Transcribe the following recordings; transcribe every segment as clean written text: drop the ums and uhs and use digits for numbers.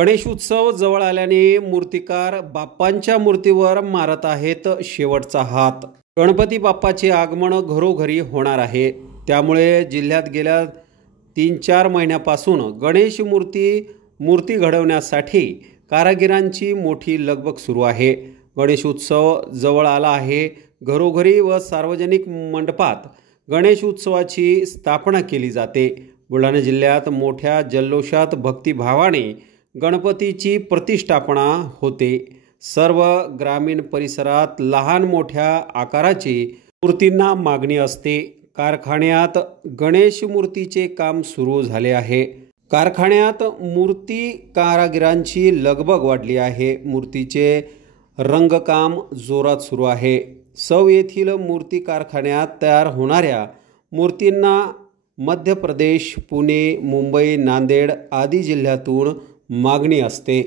गणेश उत्सव जवळ आल्याने मूर्तिकार बाप्पांच्या मूर्तीवर मारत आहेत शेवटचा हात। गणपती बाप्पाचे आगमन घरोघरी होणार आहे। त्यामुळे जिल्ह्यात गेल्या 3-4 महिन्यापासून गणेश मूर्ती घडवण्यासाठी कारागिरांची मोठी लगबग सुरू आहे। गणेश उत्सव जवळ आला आहे। घरोघरी व सार्वजनिक मंडपात गणेश उत्सवाची स्थापना केली जाते। बुलढाणा जिल्ह्यात मोठ्या जल्लोषात भक्तिभावाने गणपतीची प्रतिष्ठापना होते। सर्व ग्रामीण परिसरात लहान मोठ्या आकाराची मूर्तींना मागणी असते। कारखान्यात गणेश मूर्तीचे काम सुरू झाले आहे। कारखान्यात मूर्ती कारागिरांची लगबग वाढली आहे। मूर्तीचे रंगकाम जोरात सुरू आहे। सौ येथील मूर्ती कारखान्यात तयार होणाऱ्या मूर्तींना मध्य प्रदेश, पुणे, मुंबई, नांदेड आदी जिल्ह्यातून मागणी असते।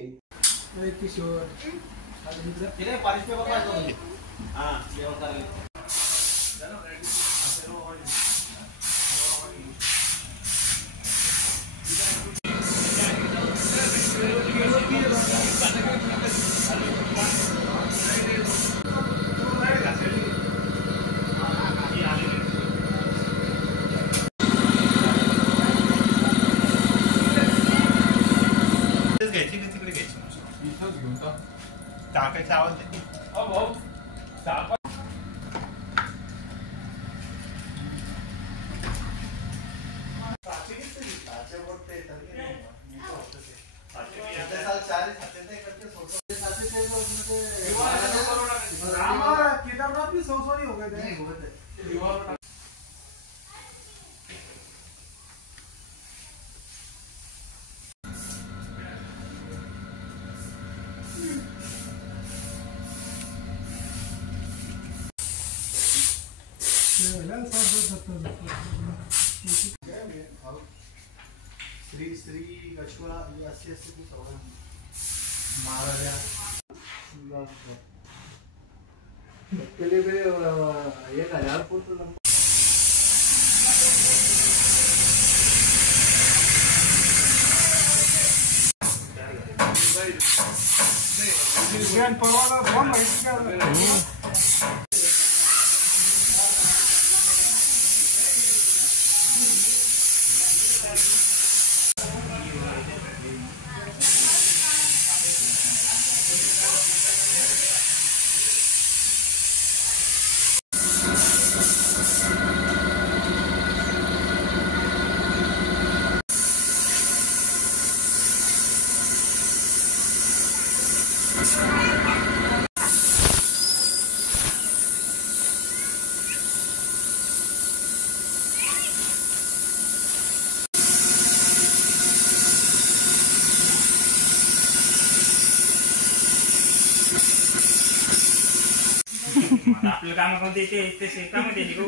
टाकायचा आवाज येते। केदारनाथ भी 100 हो गए थे। श्री गचुड़ा ये 80 की सौदा मारा गया पहले भी 1000 फुट लंबा परवाना बहुत माहिती का आपलं काम कोणते ते शेतामध्ये निघू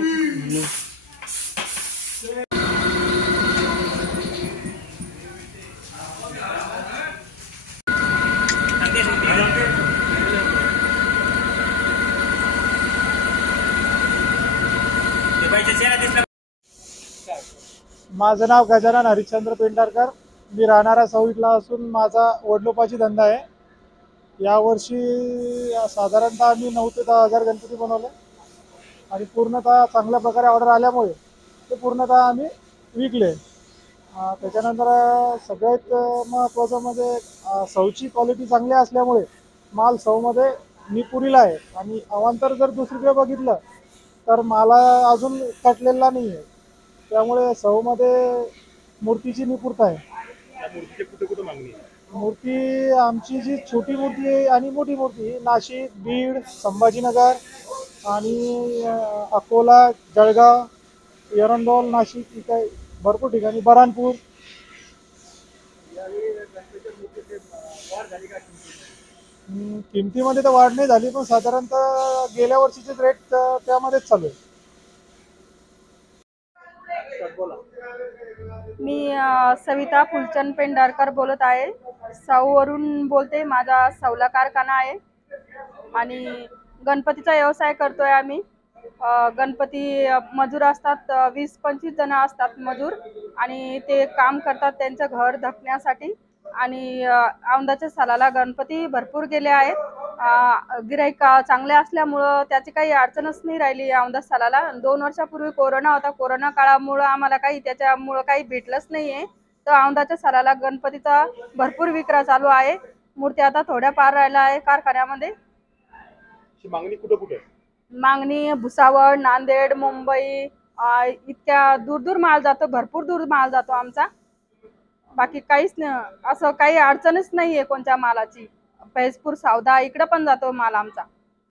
माझं नाव गजानन हरिश्चंद्र पेंढारकर। मी राहणारा सौईतला असून माझा वडलोपाची धंदा आहे। यावर्षी साधारणतः आम्ही 9 ते 10 हजार गणपती बनवले आणि पूर्णतः चांगल्या प्रकारे ऑर्डर आल्यामुळे ते पूर्णतः आम्ही विकले। त्याच्यानंतर सगळ्यात महत्त्वाचं म्हणजे सौची क्वालिटी चांगली असल्यामुळे माल सौमध्ये निपुरीला आहे आणि अवांतर जर दुसरीकडे बघितलं तर माला अजून कटलेला नाही आहे। त्यामुळे सौमध्ये मूर्तीची निपुरता आहे। मूर्तीचे कुठे कुठे मागणी आहे? मूर्ती आमची जी छोटी मूर्ती आहे आणि मोठी मूर्ती नाशिक, बीड, संभाजीनगर आणि अकोला, जळगाव, एरंडोल, नाशिक इथे भरपूर ठिकाणी, बऱ्हाणपूर। किमतीमध्ये तर वाढ नाही झाली, पण साधारणतः गेल्या वर्षीचे रेट त्यामध्येच चालू आहे। मी सविता फुलचंद पेंढारकर बोलत आहे। सौवरून बोलते। माझा सौला कारखाना आहे आणि गणपतीचा व्यवसाय करतोय आम्ही। गणपती मजूर असतात, 20-25 जण असतात मजूर आणि ते काम करतात त्यांचं घर धकण्यासाठी आणि औंदाच्या सालाला गणपती भरपूर गेले आहेत. गिराईक चांगले असल्यामुळं त्याची काही अडचणच नाही राहिली औंदा सालाला. 2 वर्षापूर्वी कोरोना होता, कोरोना काळामुळं आम्हाला काही त्याच्यामुळं काही भेटलंच नाहीये. तर औंदाच्या सालाला गणपतीचा भरपूर विक्रा चालू आहे. मूर्त्या आता थोड्या पार राहिल्या आहे कारखान्यामध्ये. अशी मागणी कुठं कुठे आहे? मागणी भुसावळ, नांदेड, मुंबई इतक्या दूर दूर माल जातो, भरपूर दूर माल जातो आमचा. बाकी काहीच नाही, असं काही अडचणच नाहीये कोणत्या मालाची. फैजपूर, सौदा इकडे पण जातो माल आमचा.